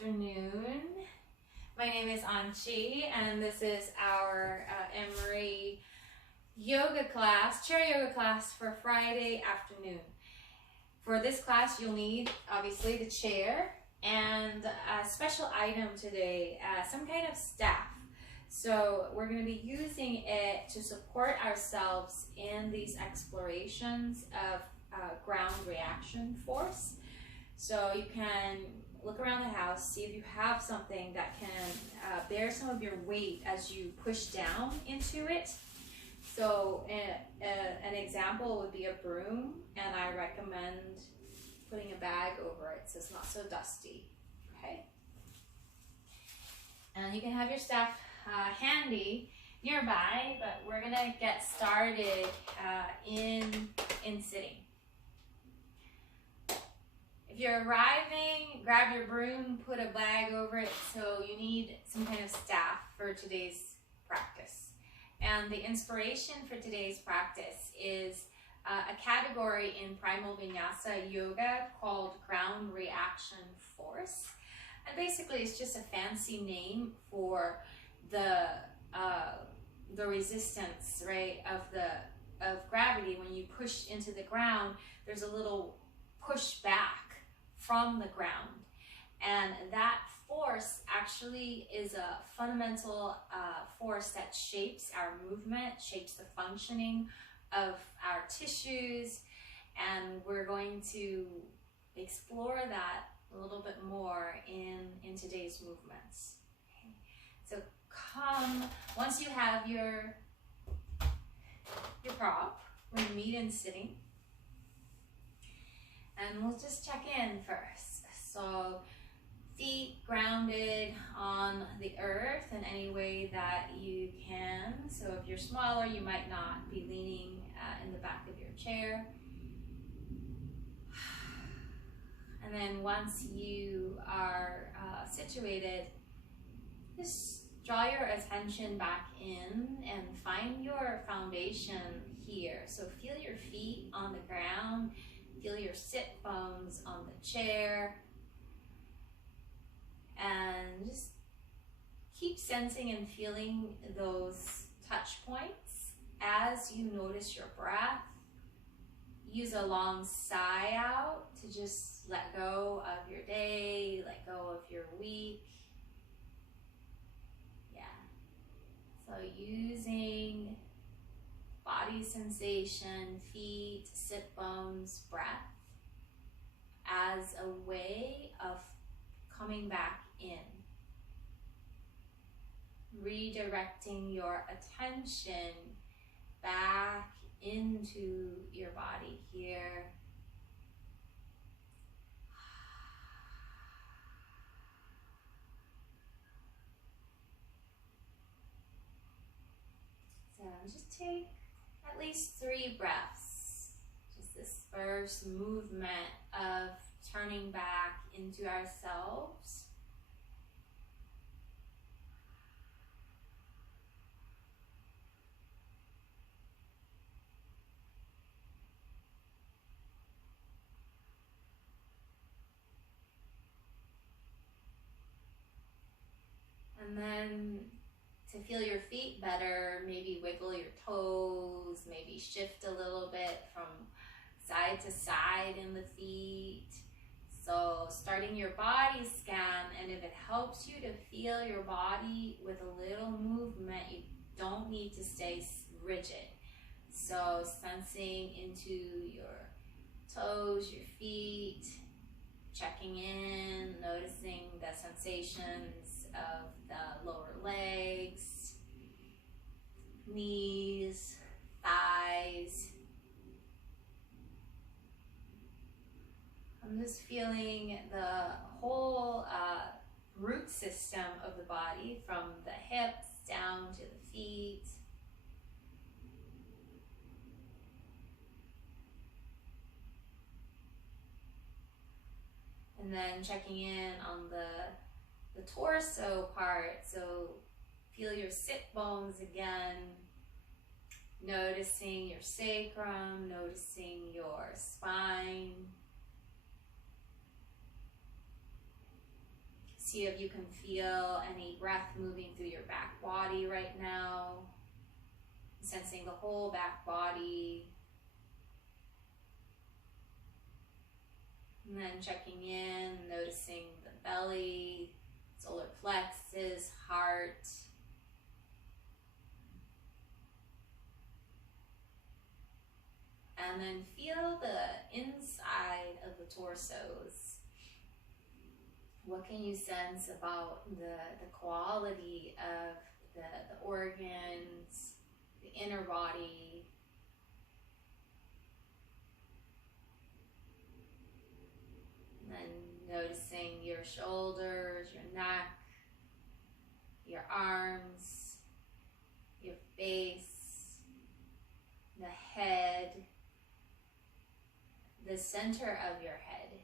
afternoon. My name is Anchi, and this is our Emory yoga class, chair yoga class for Friday afternoon. For this class, you'll need, obviously, the chair and a special item today, some kind of staff. So we're going to be using it to support ourselves in these explorations of ground reaction force. So you can look around the house, see if you have something that can bear some of your weight as you push down into it. So an example would be a broom, and I recommend putting a bag over it so it's not so dusty, okay? And you can have your staff handy nearby, but we're gonna get started in sitting. If you're arriving, grab your broom, put a bag over it. So you need some kind of staff for today's practice. And the inspiration for today's practice is a category in primal vinyasa yoga called ground reaction force. And basically it's just a fancy name for the resistance, right, of gravity. When you push into the ground, there's a little push back from the ground, and that force actually is a fundamental force that shapes our movement, shapes the functioning of our tissues, and we're going to explore that a little bit more in today's movements. Okay. So come, once you have your prop, we're going to meet in sitting. And we'll just check in first. So feet grounded on the earth in any way that you can. So if you're smaller, you might not be leaning in the back of your chair. And then once you are situated, just draw your attention back in and find your foundation here. So feel your feet on the ground. Feel your sit bones on the chair, and just keep sensing and feeling those touch points as you notice your breath. Use a long sigh out to just let go of your day, let go of your week. Yeah. So using body sensation, feet, sit bones, breath as a way of coming back in. Redirecting your attention back into your body here. So just take at least 3 breaths. Just this first movement of turning back into ourselves. And then to feel your feet better, maybe wiggle your toes, maybe shift a little bit from side to side in the feet. So starting your body scan, and if it helps you to feel your body with a little movement, you don't need to stay rigid. So sensing into your toes, your feet, checking in, noticing the sensations of the lower legs, knees, thighs. I'm just feeling the whole root system of the body, from the hips down to the feet. And then checking in on the torso part. So feel your sit bones again, noticing your sacrum, noticing your spine. See if you can feel any breath moving through your back body right now, sensing the whole back body. And then checking in, noticing the belly, solar plexus, heart. And then feel the inside of the torsos. What can you sense about the quality of the organs, the inner body? And then noticing your shoulders, your neck, your arms, your face, the head, the center of your head.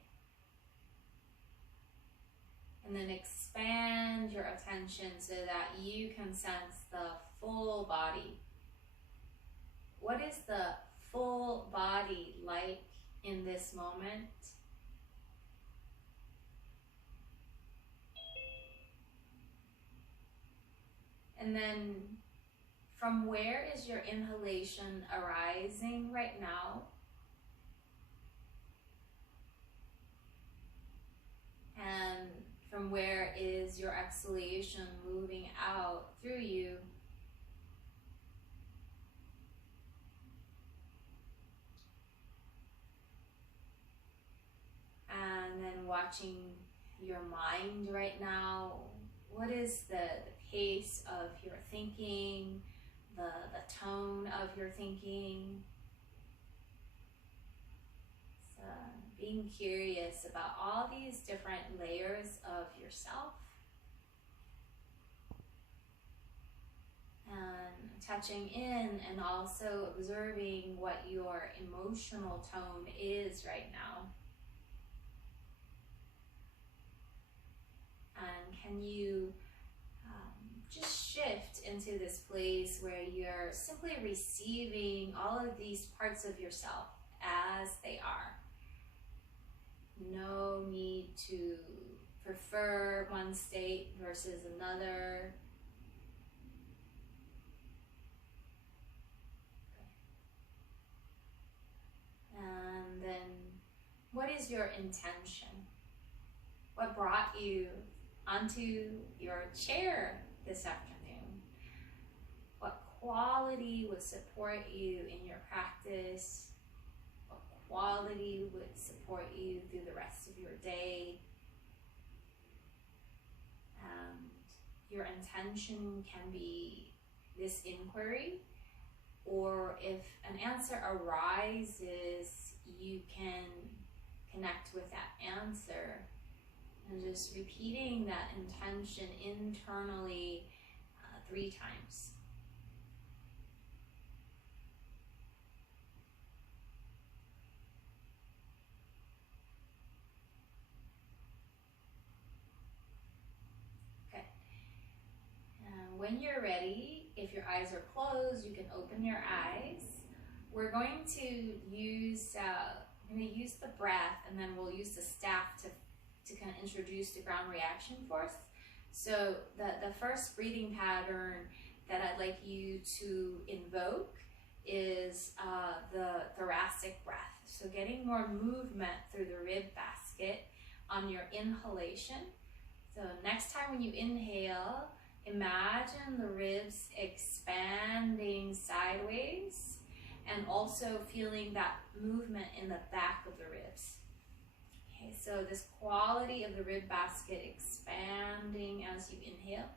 And then expand your attention so that you can sense the full body. What is the full body like in this moment? And then from where is your inhalation arising right now? And from where is your exhalation moving out through you? And then watching your mind right now. What is the pace of your thinking, the tone of your thinking? So being curious about all these different layers of yourself. And touching in and also observing what your emotional tone is right now. And can you just shift into this place where you're simply receiving all of these parts of yourself as they are. No need to prefer one state versus another. And then, what is your intention? What brought you onto your chair this afternoon? What quality would support you in your practice? What quality would support you through the rest of your day? And your intention can be this inquiry, or if an answer arises, you can connect with that answer. And just repeating that intention internally 3 times. Okay. When you're ready, if your eyes are closed, you can open your eyes. We're going to use the breath, and then we'll use the staff to kind of introduce the ground reaction force. So the first breathing pattern that I'd like you to invoke is the thoracic breath. So getting more movement through the rib basket on your inhalation. So next time when you inhale, imagine the ribs expanding sideways and also feeling that movement in the back of the ribs. Okay, so this quality of the rib basket expanding as you inhale.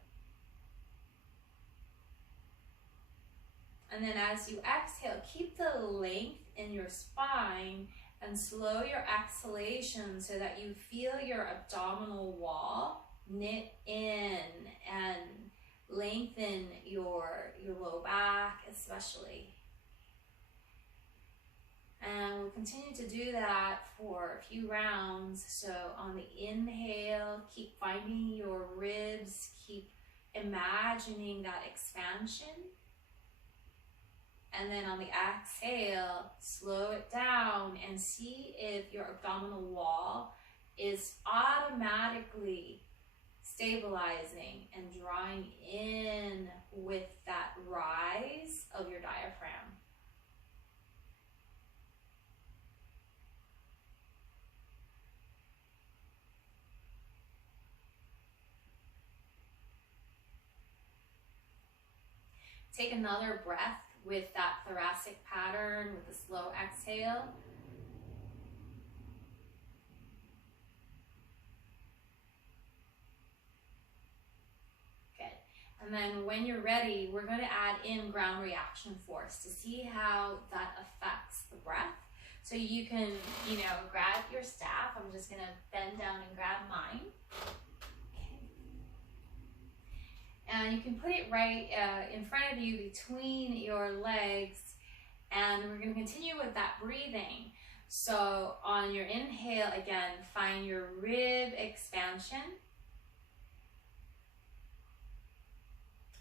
And then as you exhale, keep the length in your spine and slow your exhalation so that you feel your abdominal wall knit in and lengthen your low back especially. And we'll continue to do that for a few rounds. So on the inhale, keep finding your ribs, keep imagining that expansion. And then on the exhale, slow it down and see if your abdominal wall is automatically stabilizing and drawing in with that rise of your diaphragm. Take another breath with that thoracic pattern with a slow exhale. Good. And then when you're ready, we're going to add in ground reaction force to see how that affects the breath. So you can, grab your staff. I'm just going to bend down and grab mine. And you can put it right in front of you between your legs, and we're going to continue with that breathing. So on your inhale, again, find your rib expansion.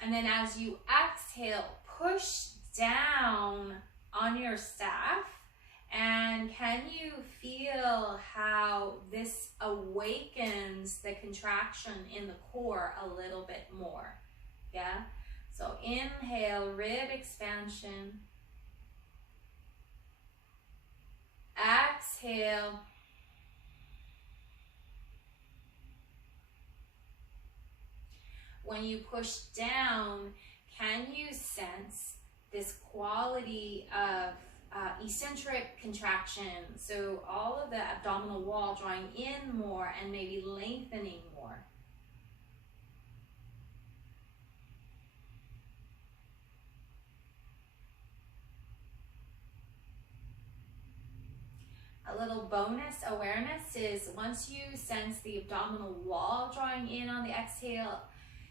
And then as you exhale, push down on your staff. And can you feel how this awakens the contraction in the core a little bit more? Yeah? So inhale, rib expansion. Exhale. When you push down, can you sense this quality of eccentric contraction? So all of the abdominal wall drawing in more and maybe lengthening more. A little bonus awareness is once you sense the abdominal wall drawing in on the exhale,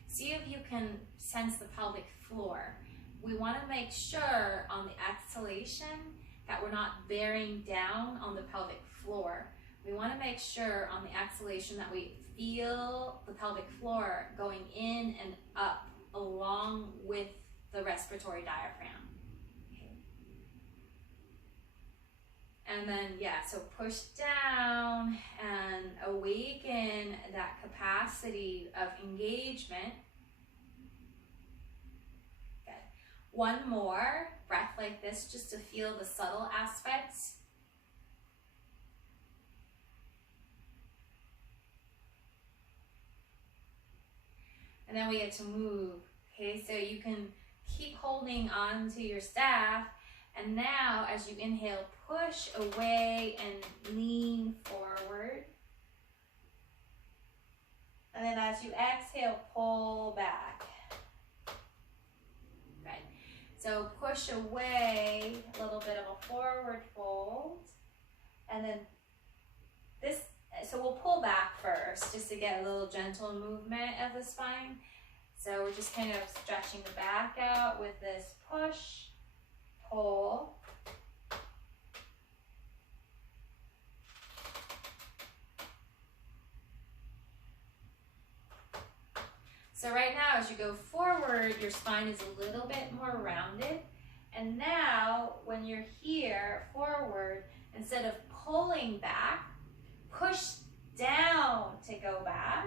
see if you can sense the pelvic floor. We want to make sure on the exhalation that we're not bearing down on the pelvic floor. We want to make sure on the exhalation that we feel the pelvic floor going in and up along with the respiratory diaphragm. Okay. And then, so push down and awaken that capacity of engagement. One more breath like this just to feel the subtle aspects. And then we get to move. Okay, so you can keep holding on to your staff. And now as you inhale, push away and lean forward. And then as you exhale, pull back. So push away, a little bit of a forward fold, and then this, so we'll pull back first just to get a little gentle movement of the spine. So we're just kind of stretching the back out with this push, pull. So right now, as you go forward, your spine is a little bit more rounded. And now, when you're here, forward, instead of pulling back, push down to go back.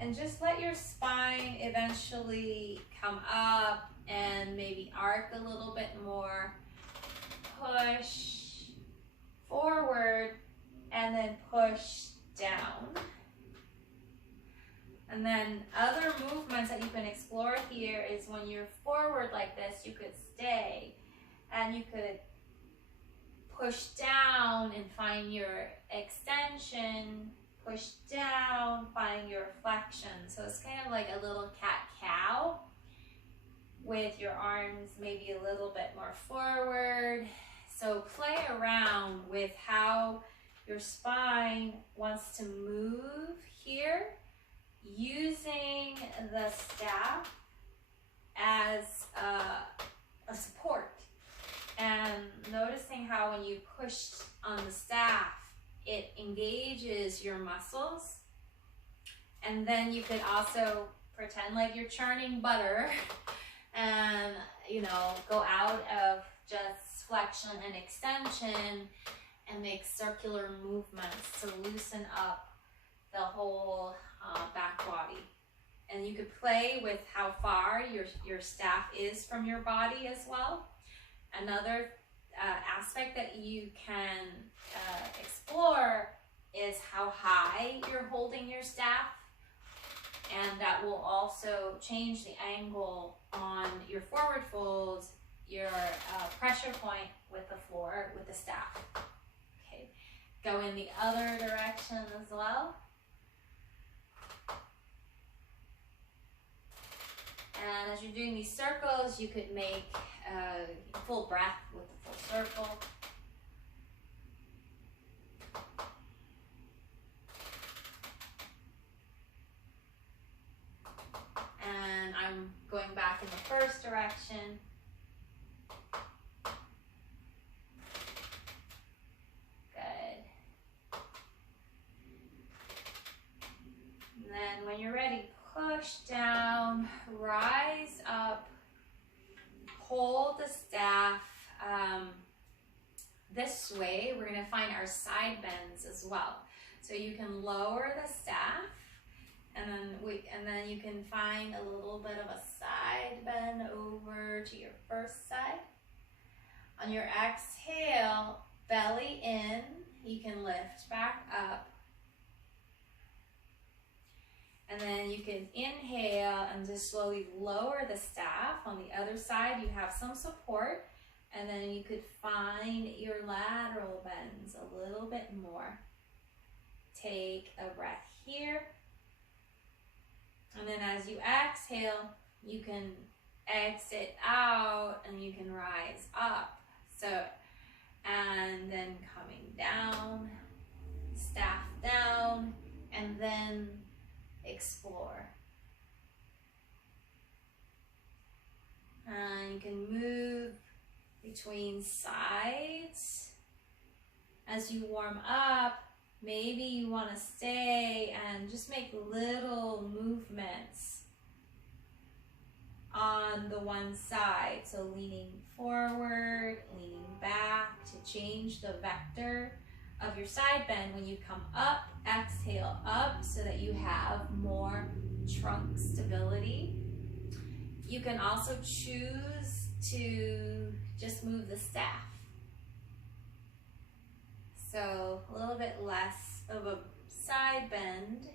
And just let your spine eventually come up and maybe arc a little bit more. Push forward, and then push down. And then other movements that you can explore here is when you're forward like this, you could stay and you could push down and find your extension, push down, find your flexion. So it's kind of like a little cat-cow with your arms maybe a little bit more forward. So play around with how your spine wants to move here, using the staff as a support, and noticing how when you push on the staff, it engages your muscles. And then you could also pretend like you're churning butter and, go out of just flexion and extension and make circular movements to loosen up the whole back body. And you could play with how far your staff is from your body as well. Another aspect that you can explore is how high you're holding your staff, and that will also change the angle on your forward fold, your pressure point with the floor with the staff. Okay, go in the other direction as well. And as you're doing these circles, you could make full breath with the full circle. And I'm going back in the first direction. Good. And then when you're ready, push down, rise up, hold the staff this way. We're going to find our side bends as well. So you can lower the staff, and then you can find a little bit of a side bend over to your first side. On your exhale, belly in, you can lift back up. And then you can inhale and just slowly lower the staff. On the other side, you have some support. And then you could find your lateral bends a little bit more. Take a breath here. And then as you exhale, you can exit out and you can rise up. So, and then coming down, staff down, and then explore. And you can move between sides. As you warm up, maybe you want to stay and just make little movements on the one side. So leaning forward, leaning back to change the vector of your side bend. When you come up, exhale up so that you have more trunk stability. You can also choose to just move the staff. So a little bit less of a side bend.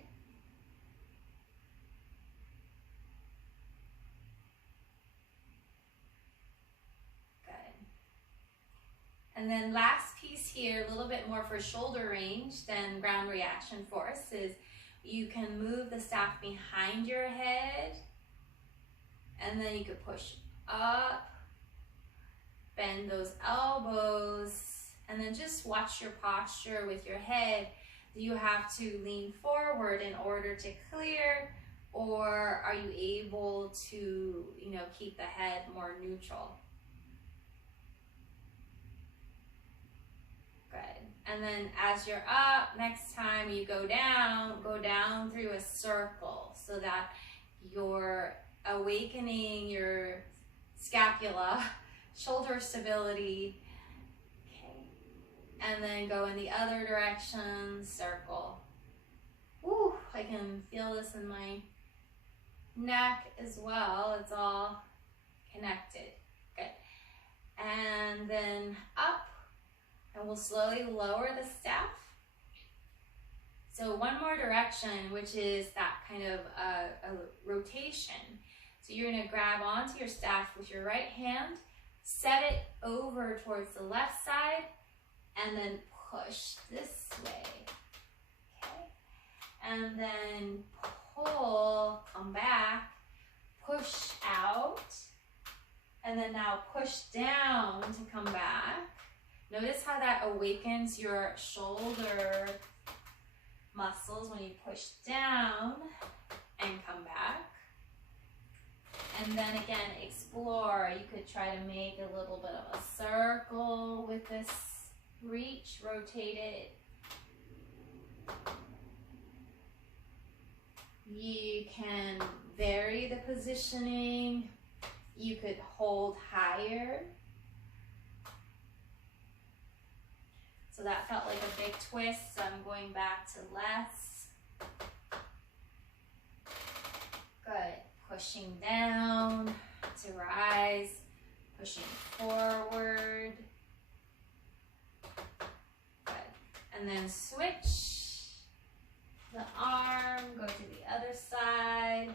Good. And then last piece here, a little bit more for shoulder range than ground reaction force, is you can move the staff behind your head, and then you could push up, bend those elbows, and then just watch your posture with your head. Do you have to lean forward in order to clear, or are you able to, keep the head more neutral? Good. And then as you're up, next time you go down through a circle so that you're awakening your scapula, shoulder stability. Okay. And then go in the other direction, circle. Woo, I can feel this in my neck as well. It's all connected. Good. And then up, and we'll slowly lower the staff. So one more direction, which is that kind of a rotation. So you're going to grab onto your staff with your right hand, set it over towards the left side, and then push this way. Okay. And then pull, come back, push out, and then now push down to come back. Notice how that awakens your shoulder muscles when you push down and come back. And then again, explore. You could try to make a little bit of a circle with this reach, rotate it. You can vary the positioning. You could hold higher. So that felt like a big twist, so I'm going back to less. pushing down to rise, pushing forward. Good. And then switch the arm, go to the other side.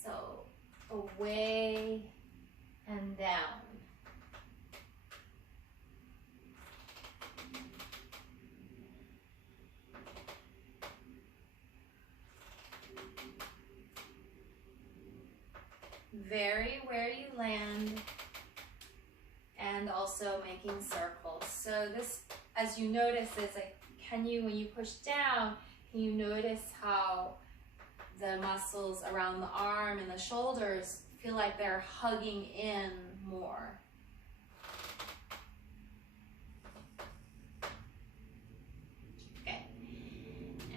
So away and down. Vary where you land and also making circles. So this, as you notice, is like, when you push down, can you notice how the muscles around the arm and the shoulders feel like they're hugging in more? Okay.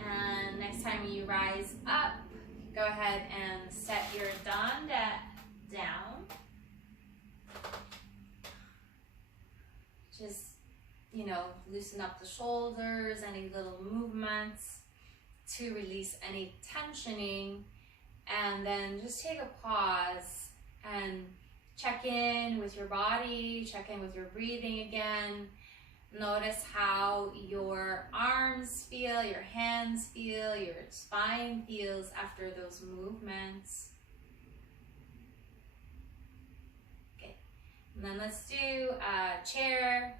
And next time you rise up, go ahead and set your danda down. Just, you know, loosen up the shoulders, any little movements to release any tensioning. And then just take a pause and check in with your body, check in with your breathing again. Notice how your arms feel, your hands feel, your spine feels after those movements. Okay, and then let's do chair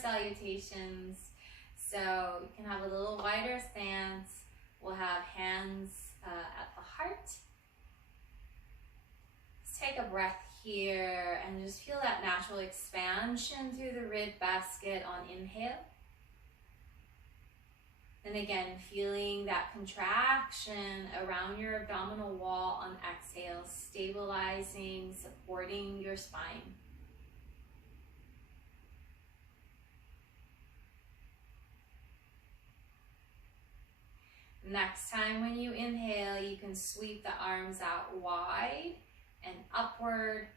salutations. So you can have a little wider stance. We'll have hands at the heart. Let's take a breath here and just feel that natural expansion through the rib basket on inhale. And again, feeling that contraction around your abdominal wall on exhale, stabilizing, supporting your spine. Next time when you inhale, you can sweep the arms out wide and upward.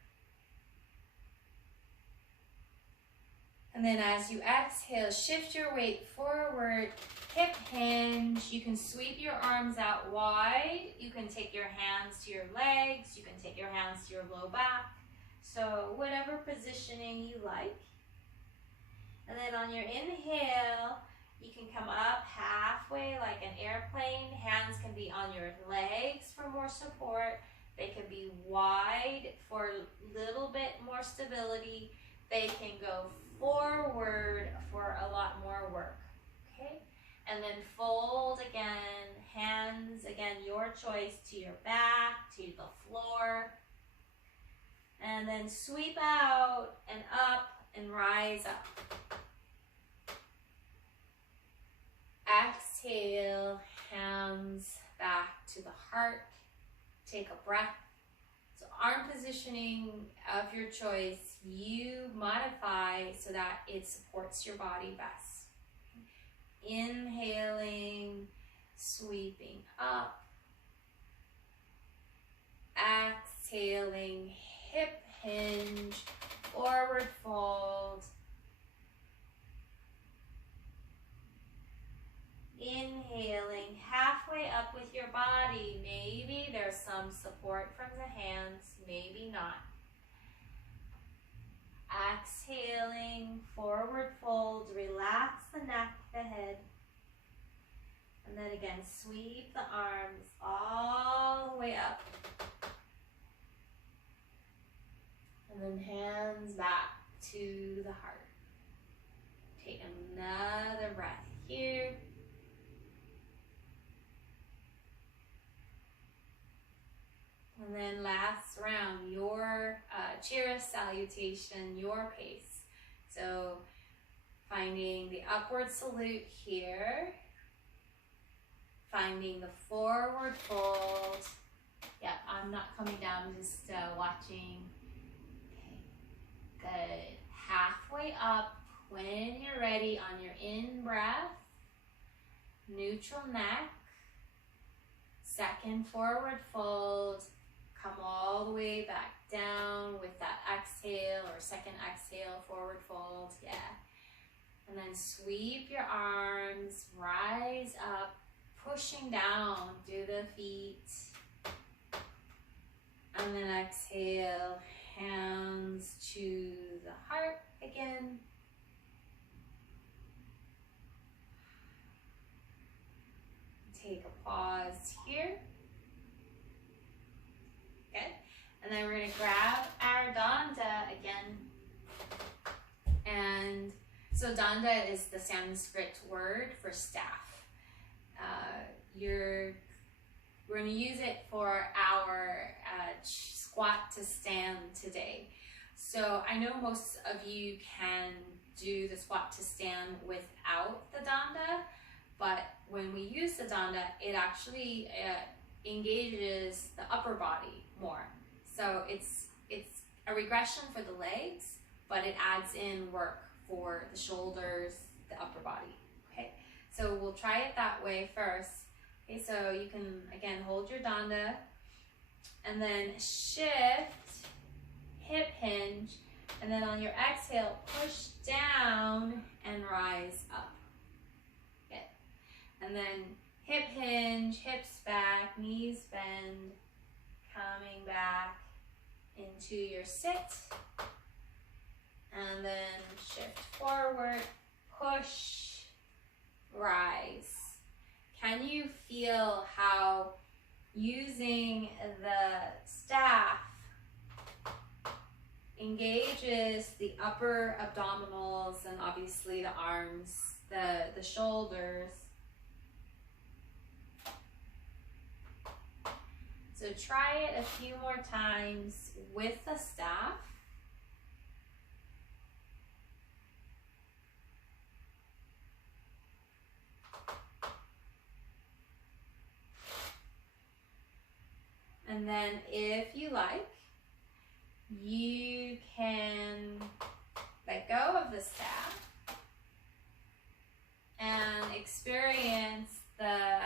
And then as you exhale, shift your weight forward, hip hinge. You can sweep your arms out wide. You can take your hands to your legs. You can take your hands to your low back. So whatever positioning you like. And then on your inhale, you can come up halfway like an airplane. Hands can be on your legs for more support. They can be wide for a little bit more stability. They can go forward for a lot more work, okay? And then fold again, hands, again, your choice, to your back, to the floor. And then sweep out and up and rise up. Exhale, hands back to the heart. Take a breath. So arm positioning of your choice, you modify so that it supports your body best. Inhaling, sweeping up. Exhaling, hip hinge, forward fold. Inhaling, halfway up with your body. Maybe there's some support from the hands, maybe not. Exhaling, forward fold, relax the neck, the head. And then again, sweep the arms all the way up. And then hands back to the heart. Take another breath here. And then last round, your chair salutation, your pace. So finding the upward salute here. Finding the forward fold. Yeah, I'm not coming down, I'm just watching. Okay, good. Halfway up, when you're ready, on your in-breath. Neutral neck. Second forward fold. Come all the way back down with that exhale, or second exhale, forward fold, yeah. And then sweep your arms, rise up, pushing down through the feet. And then exhale, hands to the heart again. Take a pause here. Good. And then we're going to grab our danda again. And so danda is the Sanskrit word for staff. We're going to use it for our squat to stand today. So I know most of you can do the squat to stand without the danda, but when we use the danda, it actually engages the upper body more. So it's a regression for the legs, but it adds in work for the shoulders, the upper body. Okay, so we'll try it that way first. Okay, so you can again hold your danda and then shift, hip hinge, and then on your exhale, push down and rise up. Good. And then hip hinge, hips back, knees bend, coming back into your sit. And then shift forward, push, rise. Can you feel how using the staff engages the upper abdominals and obviously the arms, the shoulders? So try it a few more times with the staff. And then if you like, you can let go of the staff and experience the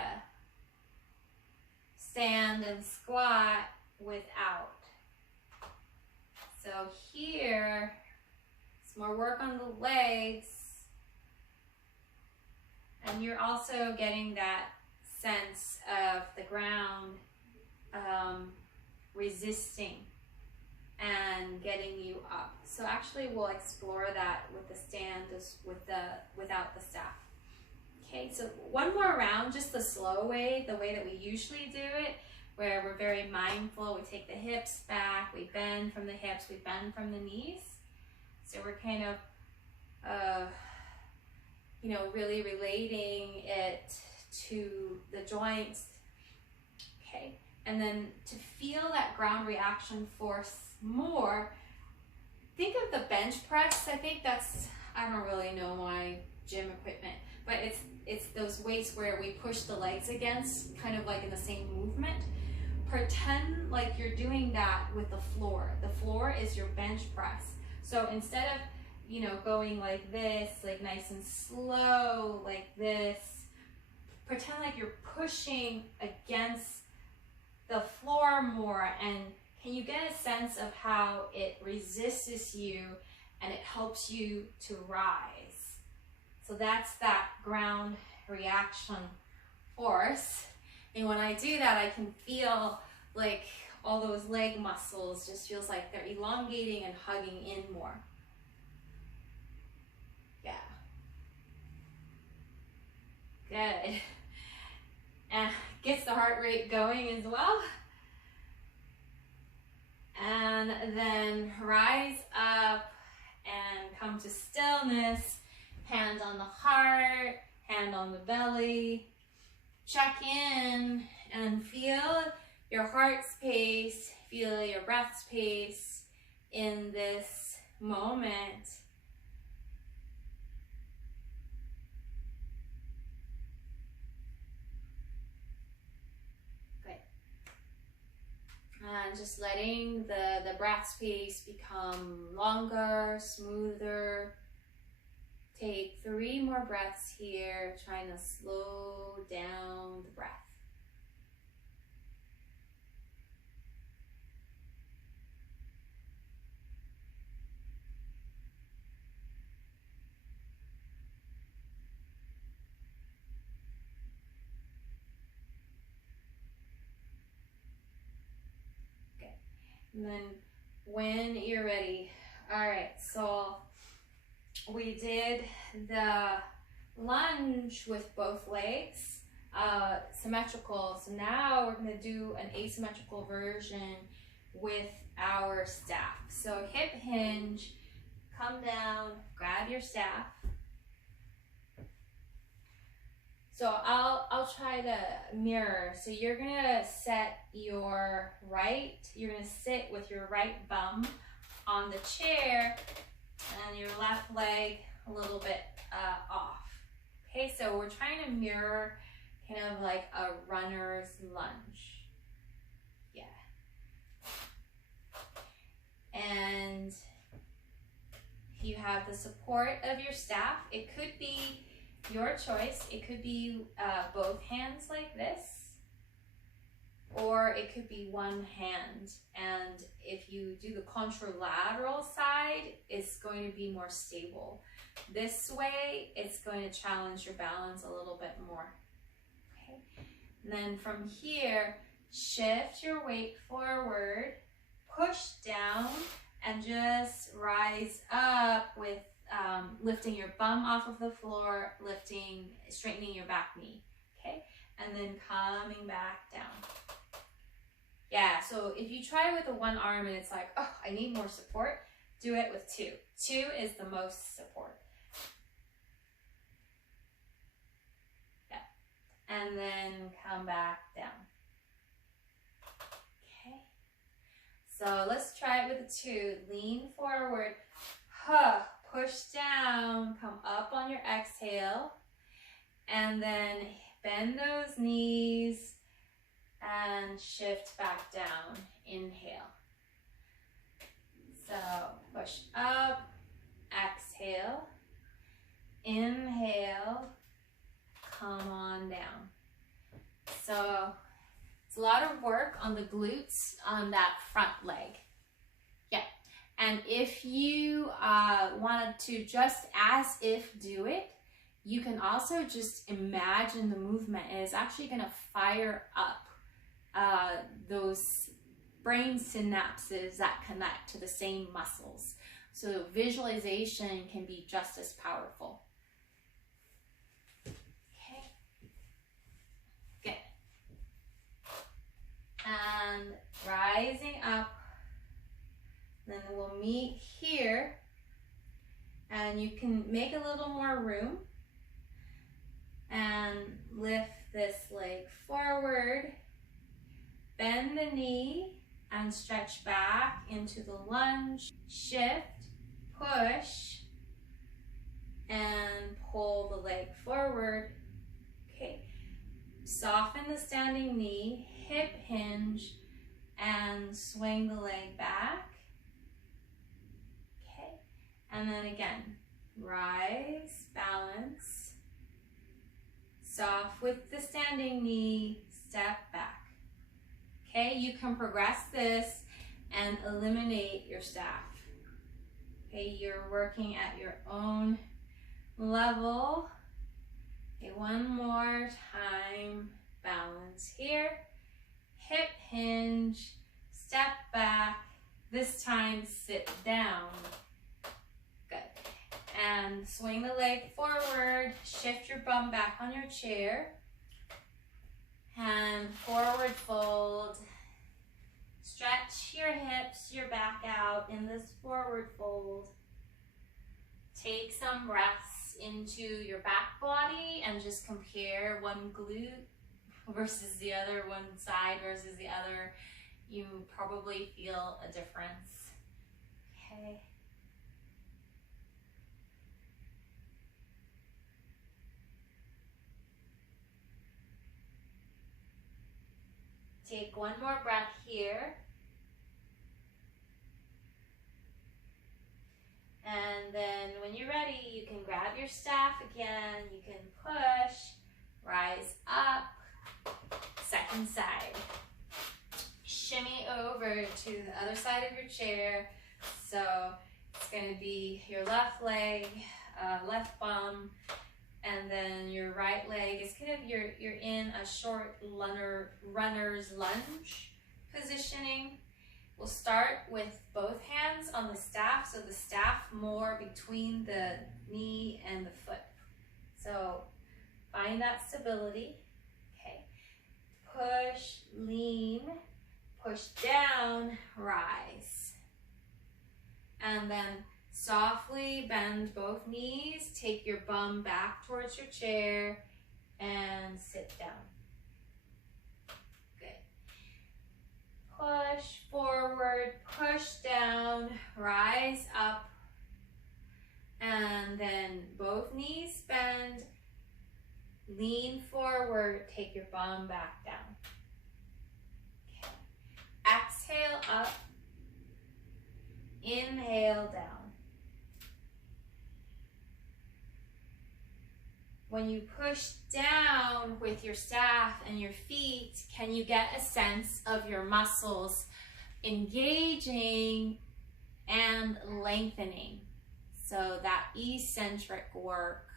stand and squat without. So here, it's more work on the legs, and you're also getting that sense of the ground resisting and getting you up. So actually we'll explore that with the stand, without the staff. Okay, so one more round, just the slow way, the way that we usually do it, where we're very mindful. We take the hips back, we bend from the hips, we bend from the knees. So we're kind of, really relating it to the joints. Okay, and then to feel that ground reaction force more, think of the bench press. I think that's, I don't really know my gym equipment, but it's those weights where we push the legs against, kind of like in the same movement. Pretend like you're doing that with the floor. The floor is your bench press. So instead of, going like this, like nice and slow, like this, pretend like you're pushing against the floor more, and can you get a sense of how it resists you and it helps you to rise? So that's that ground reaction force. And when I do that, I can feel like all those leg muscles just feels like they're elongating and hugging in more. Yeah. Good. And gets the heart rate going as well. And then rise up and come to stillness. Hand on the heart, hand on the belly. Check in and feel your heart's pace, feel your breath's pace in this moment. Good. And just letting the breath's pace become longer, smoother. Take 3 more breaths here, trying to slow down the breath. Good. And then when you're ready. All right, so we did the lunge with both legs, symmetrical. So now we're gonna do an asymmetrical version with our staff. So hip hinge, come down, grab your staff. So I'll try to mirror. So you're gonna set your you're gonna sit with your right bum on the chair and your left leg a little bit off. Okay, so we're trying to mirror kind of like a runner's lunge. Yeah. And you have the support of your staff. It could be your choice. It could be both hands like this, or it could be one hand. And if you do the contralateral side, it's going to be more stable. This way, it's going to challenge your balance a little bit more. Okay. And then from here, shift your weight forward, push down, and just rise up with lifting your bum off of the floor, straightening your back knee, okay? And then coming back down. Yeah, so if you try with the one arm and it's like, oh, I need more support, do it with two. Two is the most support. Yeah, and then come back down. Okay, so let's try it with the two. Lean forward, push down, come up on your exhale, and then bend those knees and shift back down. Inhale. So push up, exhale, inhale, come on down. So it's a lot of work on the glutes on that front leg. Yeah. And if you wanted to just as if do it, you can also just imagine the movement. And it's actually going to fire up those brain synapses that connect to the same muscles. So visualization can be just as powerful. Okay. Good. And rising up. Then we'll meet here, and you can make a little more room and lift this leg forward, bend the knee and stretch back into the lunge, shift, push, and pull the leg forward. Okay, soften the standing knee, hip hinge, and swing the leg back. And then again, rise, balance, soft with the standing knee, step back. Okay, you can progress this and eliminate your staff. Okay, you're working at your own level. Okay, one more time, balance here, hip hinge, step back, this time sit down. And swing the leg forward, shift your bum back on your chair, and forward fold. Stretch your hips, your back out in this forward fold. Take some breaths into your back body and just compare one glute versus the other, one side versus the other. You probably feel a difference. Okay. Take one more breath here. And then when you're ready, you can grab your staff again. You can push, rise up, second side. Shimmy over to the other side of your chair. So it's going to be your left leg, left bum, and then your right leg is kind of, you're in a short runner's lunge positioning. We'll start with both hands on the staff, so the staff more between the knee and the foot. So find that stability. Okay. Push, lean, push down, rise. And then softly bend both knees, take your bum back towards your chair, and sit down. Good. Push forward, push down, rise up, and then both knees bend, lean forward, take your bum back down. Okay. Exhale up, inhale down. When you push down with your staff and your feet, can you get a sense of your muscles engaging and lengthening? So that eccentric work.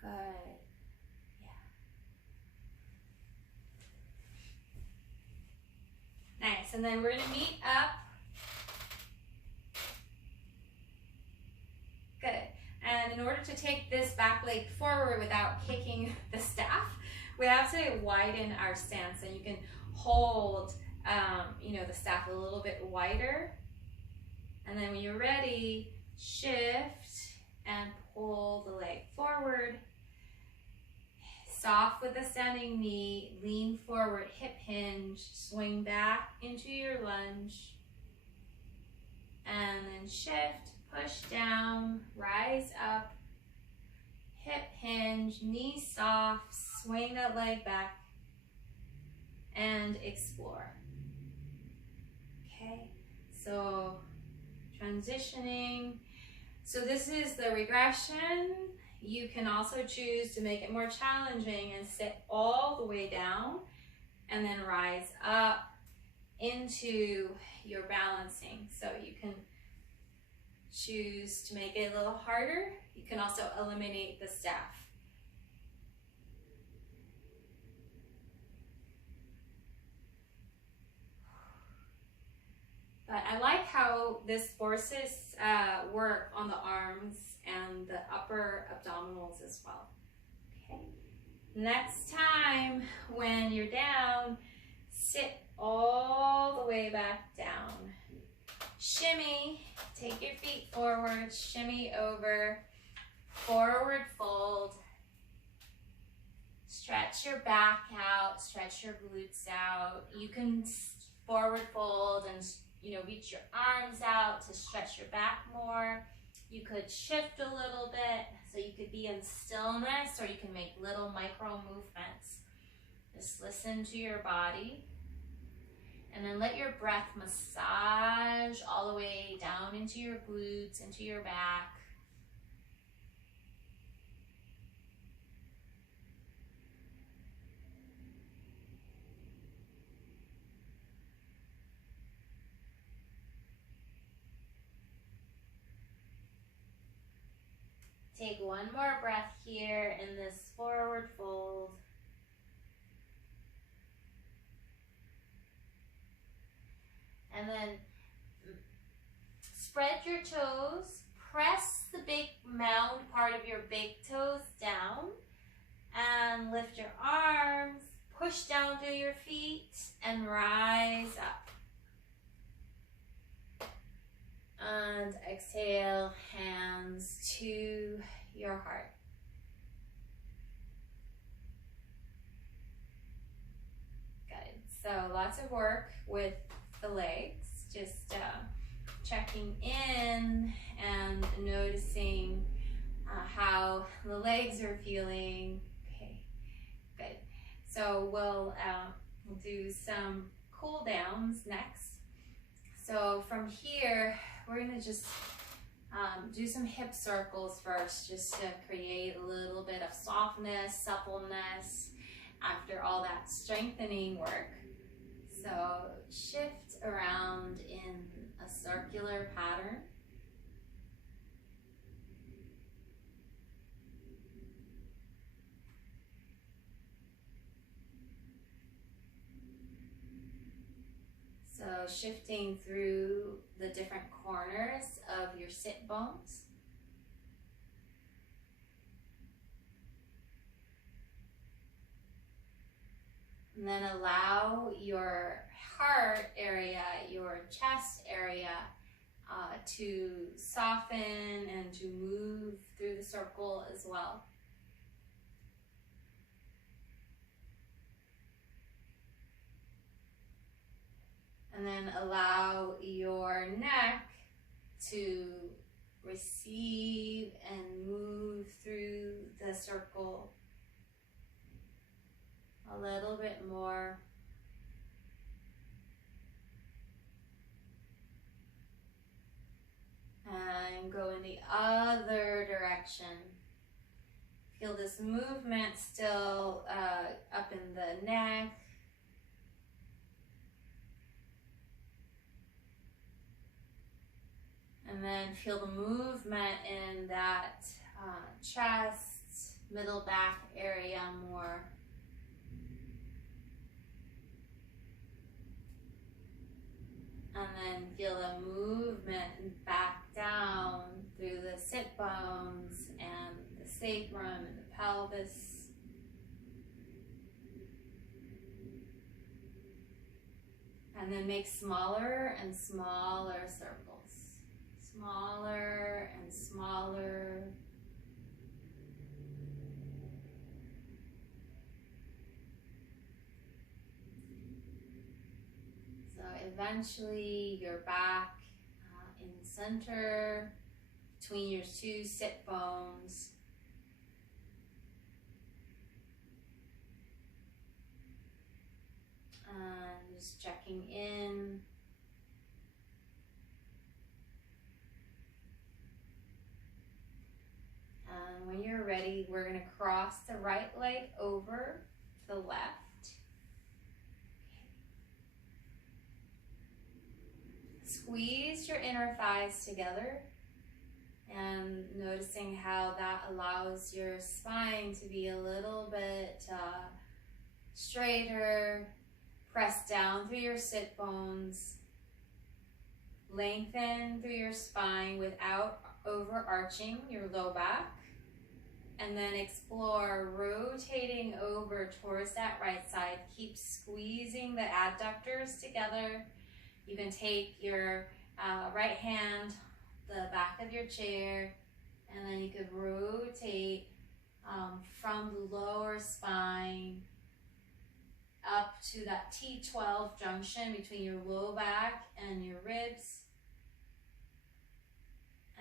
Good. Yeah. Nice. And then we're going to meet up. Good. And in order to take this back leg forward without kicking the staff, we have to widen our stance. And you can hold, the staff a little bit wider. And then when you're ready, shift and pull the leg forward. Soft with the standing knee, lean forward, hip hinge, swing back into your lunge. And then shift. Push down, rise up, hip hinge, knee soft, swing that leg back, and explore. Okay, so transitioning. So this is the regression. You can also choose to make it more challenging and sit all the way down and then rise up into your balancing. So you can choose to make it a little harder. You can also eliminate the staff. But I like how this forces work on the arms and the upper abdominals as well. Okay. Next time when you're down, sit all the way back down. Shimmy, take your feet forward, shimmy over, forward fold. Stretch your back out, stretch your glutes out. You can forward fold and reach your arms out to stretch your back more. You could shift a little bit, so you could be in stillness, or you can make little micro movements. Just listen to your body. And then let your breath massage all the way down into your glutes, into your back. Take one more breath here in this forward fold. And then spread your toes, press the big mound part of your big toes down, and lift your arms, push down through your feet, and rise up. And exhale, hands to your heart. Good. So lots of work with the legs, just checking in and noticing how the legs are feeling. Okay, good. So we'll do some cool downs next. So from here, we're gonna just do some hip circles first, just to create a little bit of softness, suppleness after all that strengthening work. So shift around in a circular pattern. shifting through the different corners of your sit bones. And then allow your heart area, your chest area, to soften and to move through the circle as well. And then allow your neck to receive and move through the circle a little bit more. And go in the other direction. Feel this movement still up in the neck. And then feel the movement in that chest, middle back area more. And then feel the movement back down through the sit bones and the sacrum and the pelvis. And then make smaller and smaller circles. Smaller and smaller. So eventually you're back in the center between your two sit bones. And just checking in. And when you're ready, we're going to cross the right leg over the left. Squeeze your inner thighs together and noticing how that allows your spine to be a little bit straighter. Press down through your sit bones. Lengthen through your spine without overarching your low back. And then explore rotating over towards that right side. Keep squeezing the adductors together. You can take your right hand, the back of your chair, and then you could rotate from the lower spine up to that T12 junction between your low back and your ribs.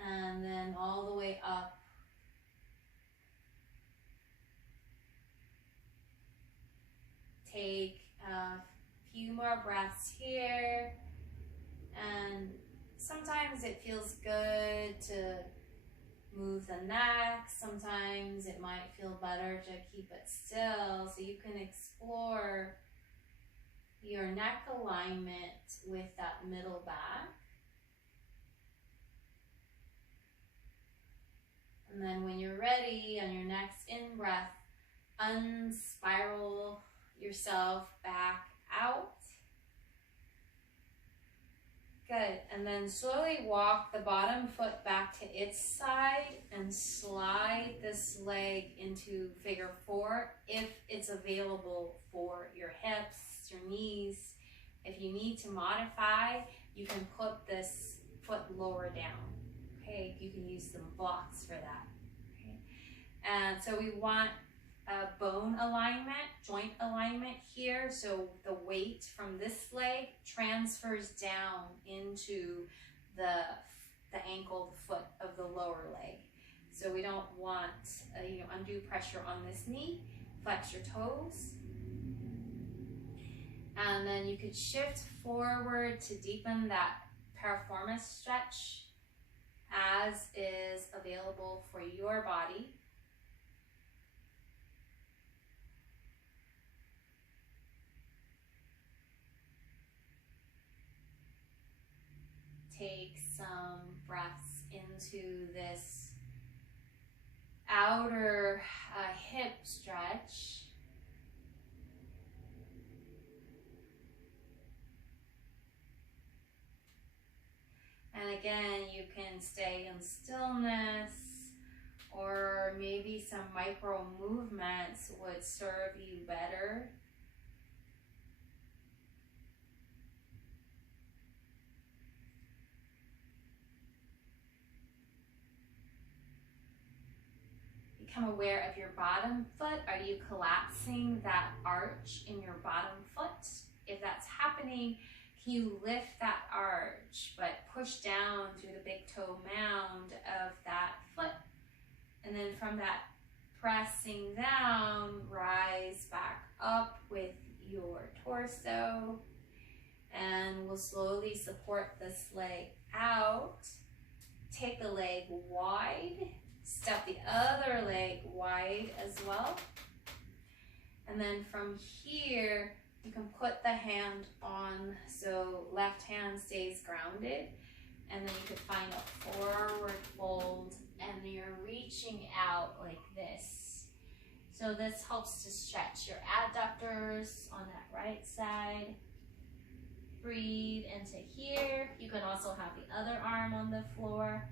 And then all the way up. Take a few more breaths here. And sometimes it feels good to move the neck. Sometimes it might feel better to keep it still. So you can explore your neck alignment with that middle back. And then when you're ready, on your next in-breath, unspiral yourself back out. Good, and then slowly walk the bottom foot back to its side and slide this leg into figure 4 if it's available for your hips, your knees. If you need to modify, you can put this foot lower down. Okay, you can use some blocks for that. Okay, and so we want bone alignment, joint alignment here, so the weight from this leg transfers down into the ankle, the foot of the lower leg. So we don't want undue pressure on this knee. Flex your toes. And then you could shift forward to deepen that piriformis stretch as is available for your body. Take some breaths into this outer hip stretch. And again, you can stay in stillness, or maybe some micro movements would serve you better. Become aware of your bottom foot. Are you collapsing that arch in your bottom foot? If that's happening, can you lift that arch, but push down through the big toe mound of that foot? And then from that pressing down, rise back up with your torso. And we'll slowly support this leg out. Take the leg wide. Step the other leg wide as well. And then from here, you can put the hand on, so left hand stays grounded. And then you could find a forward fold, and you're reaching out like this. So this helps to stretch your adductors on that right side. Breathe into here. You can also have the other arm on the floor.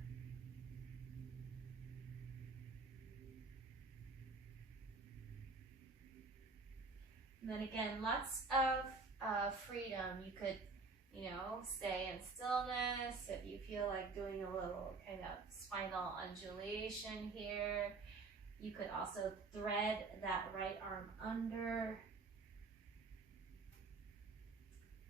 And then again, lots of freedom. You could, stay in stillness if you feel like doing a little kind of spinal undulation here. You could also thread that right arm under.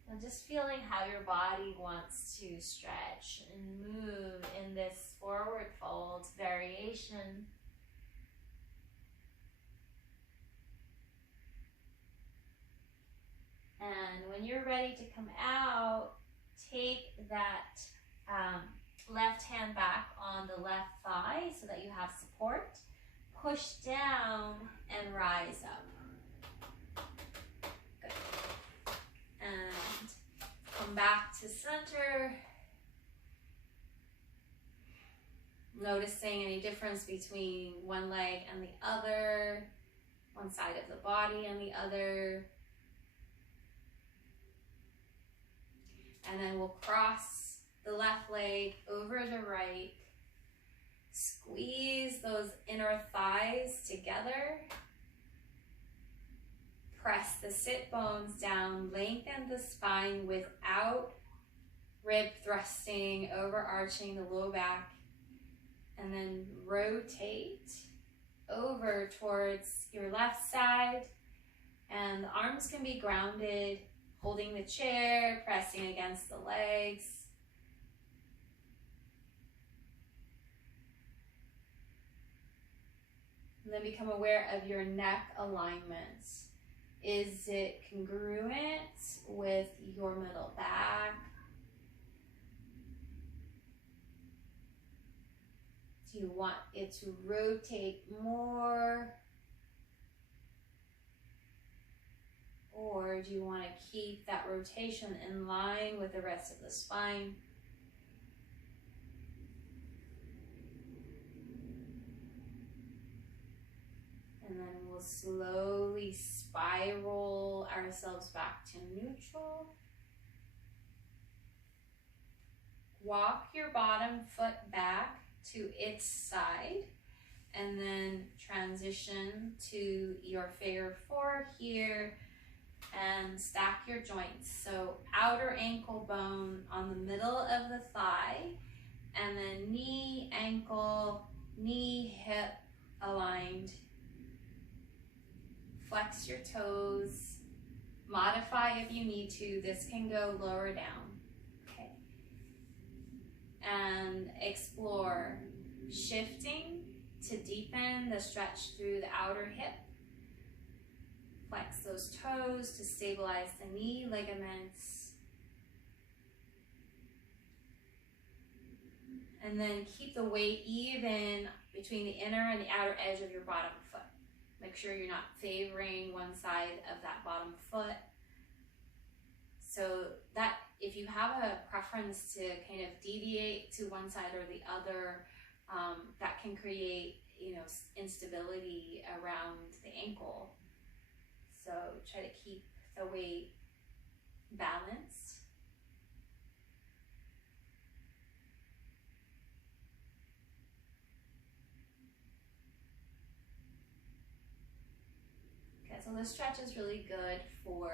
And just feeling how your body wants to stretch and move in this forward fold variation. And when you're ready to come out, take that left hand back on the left thigh so that you have support. Push down and rise up. Good. And come back to center. Noticing any difference between one leg and the other, one side of the body and the other. And then we'll cross the left leg over the right. Squeeze those inner thighs together. Press the sit bones down. Lengthen the spine without rib thrusting, overarching the low back. And then rotate over towards your left side. And the arms can be grounded. Holding the chair, pressing against the legs. And then become aware of your neck alignment. Is it congruent with your middle back? Do you want it to rotate more? Or do you want to keep that rotation in line with the rest of the spine? And then we'll slowly spiral ourselves back to neutral. Walk your bottom foot back to its side. And then transition to your figure four here. And stack your joints. So outer ankle bone on the middle of the thigh, and then knee, ankle, knee, hip aligned. Flex your toes. Modify if you need to. This can go lower down. Okay. And explore shifting to deepen the stretch through the outer hip. Flex those toes to stabilize the knee ligaments. And then keep the weight even between the inner and the outer edge of your bottom foot. Make sure you're not favoring one side of that bottom foot. So that if you have a preference to kind of deviate to one side or the other, that can create, instability around the ankle. So try to keep the weight balanced. So this stretch is really good for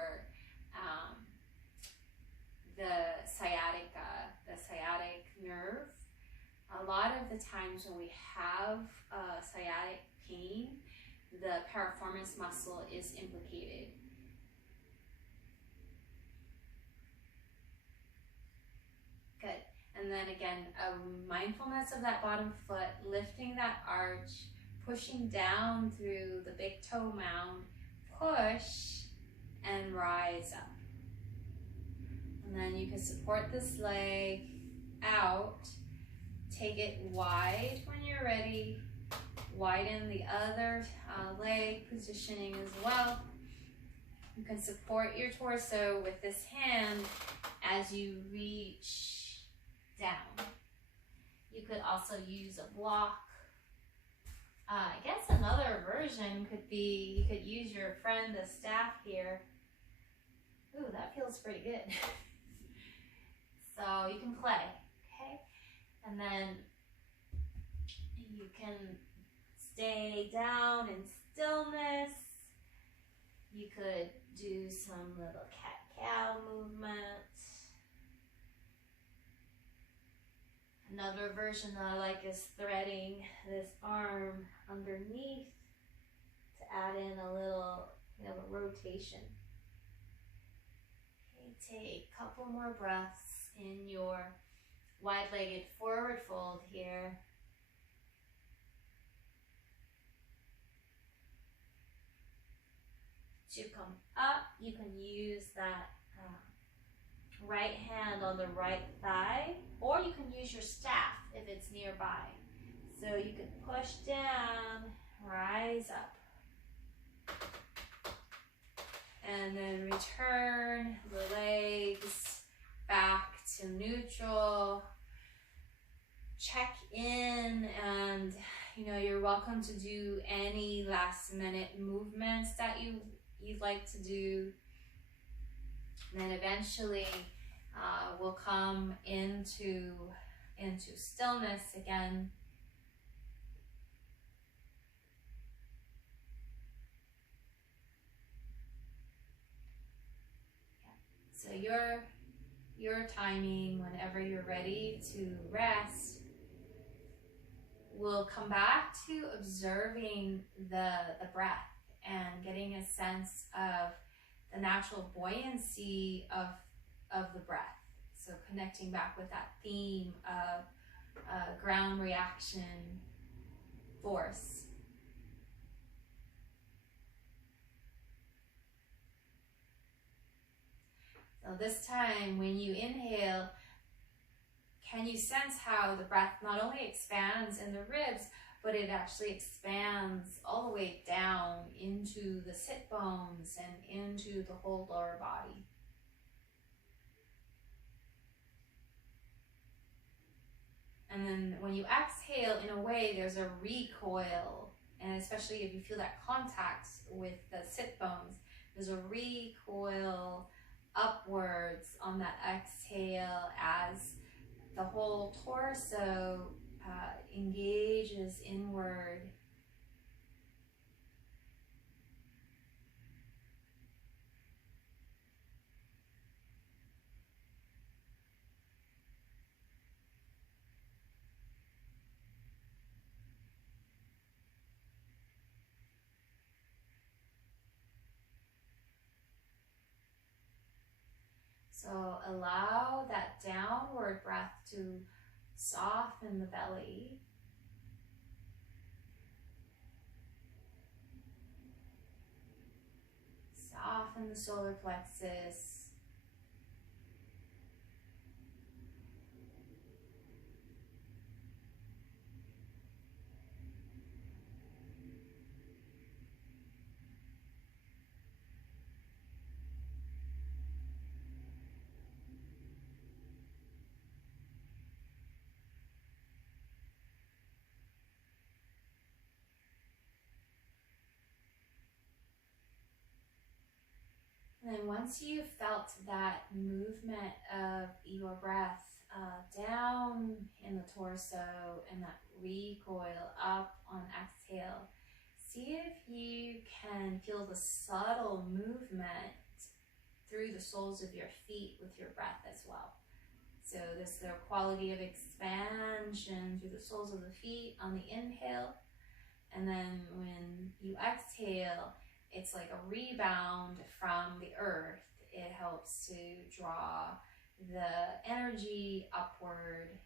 the sciatic nerve. A lot of the times when we have sciatic pain, the piriformis muscle is implicated. Good. And then again, mindfulness of that bottom foot, lifting that arch, pushing down through the big toe mound, push and rise up. And then you can support this leg out, take it wide when you're ready, widen the other leg positioning as well. You can support your torso with this hand as you reach down. You could also use a block. I guess another version could be, you could use your friend, the staff here. Ooh, that feels pretty good. So you can play, okay? And then you can stay down in stillness. You could do some little cat-cow movement. Another version that I like is threading this arm underneath to add in a little, a rotation. Okay, take a couple more breaths in your wide-legged forward fold here. To come up, you can use that right hand on the right thigh, or you can use your staff if it's nearby. So you can push down, rise up, and then return the legs back to neutral. Check in, and you're welcome to do any last minute movements that you'd like to do. And then eventually we'll come into stillness again. So your timing, whenever you're ready to rest, we'll come back to observing the breath and getting a sense of the natural buoyancy of the breath. So connecting back with that theme of ground reaction force. So this time when you inhale, can you sense how the breath not only expands in the ribs, but it actually expands all the way down into the sit bones and into the whole lower body. And then when you exhale, in a way, there's a recoil, and especially if you feel that contact with the sit bones, there's a recoil upwards on that exhale as the whole torso engages inward. So allow that downward breath to soften the belly. Soften the solar plexus. And then once you've felt that movement of your breath down in the torso and that recoil up on exhale, See if you can feel the subtle movement through the soles of your feet with your breath as well. So this the quality of expansion through the soles of the feet on the inhale, and then when you exhale, it's like a rebound from the earth. It helps to draw the energy upward.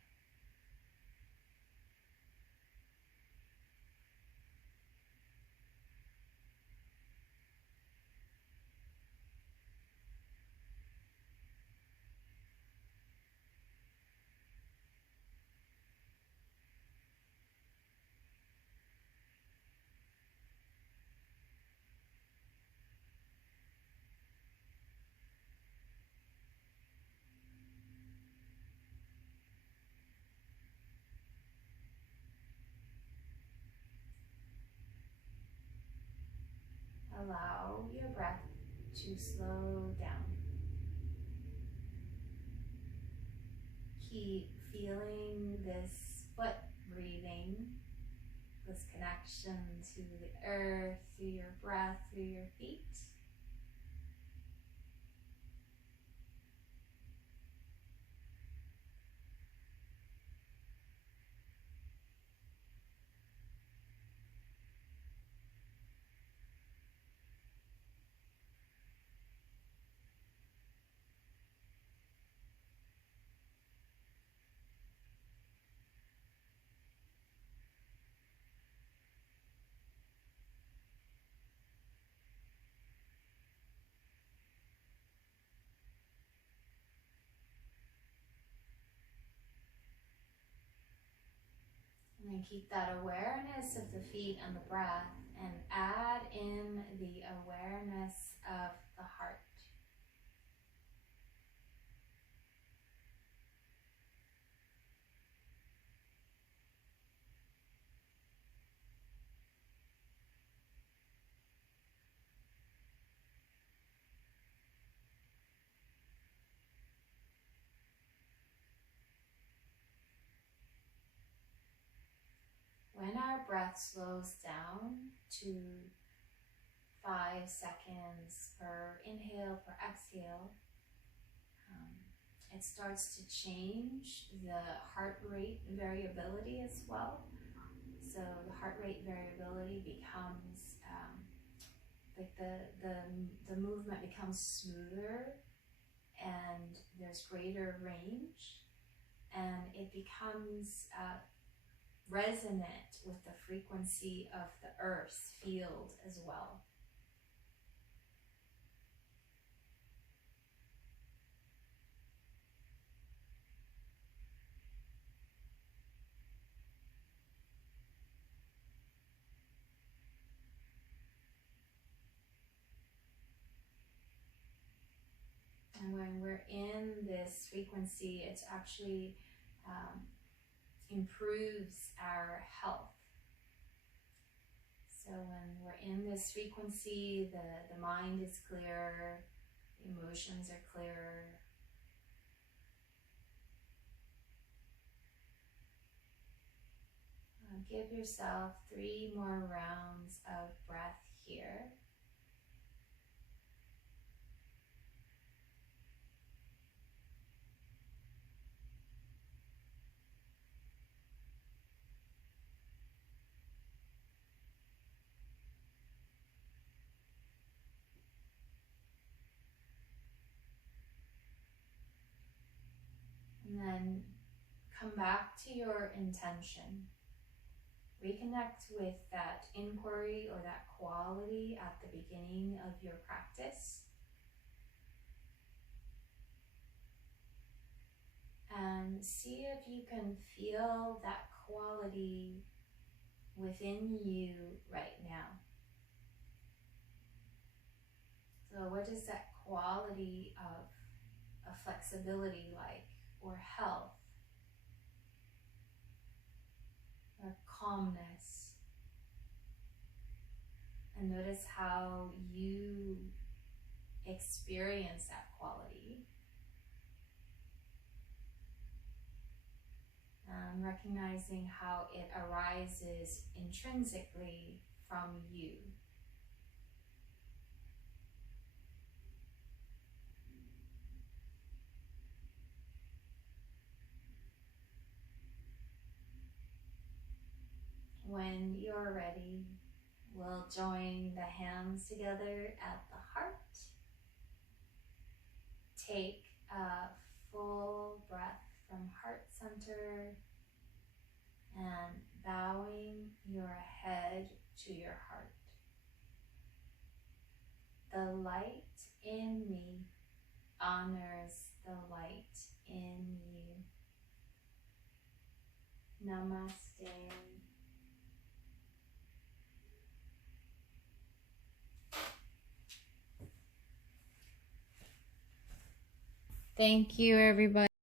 Allow your breath to slow down. Keep feeling this foot breathing, this connection to the earth through your breath, through your feet. And then keep that awareness of the feet and the breath, and add in the awareness of the heart. When our breath slows down to 5 seconds per inhale, per exhale, it starts to change the heart rate variability as well. So the heart rate variability becomes like the movement becomes smoother, and there's greater range, and it becomes resonant with the frequency of the earth field as well. And when we're in this frequency, it actually improves our health. So when we're in this frequency, the mind is clearer, the emotions are clearer. Give yourself 3 more rounds of breath here. And then come back to your intention. Reconnect with that inquiry or that quality at the beginning of your practice. And see if you can feel that quality within you right now. So what is that quality of flexibility like, or health, or calmness? And notice how you experience that quality. Recognizing how it arises intrinsically from you. When you're ready, we'll join the hands together at the heart. Take a full breath from heart center and bowing your head to your heart. The light in me honors the light in you. Namaste. Thank you, everybody.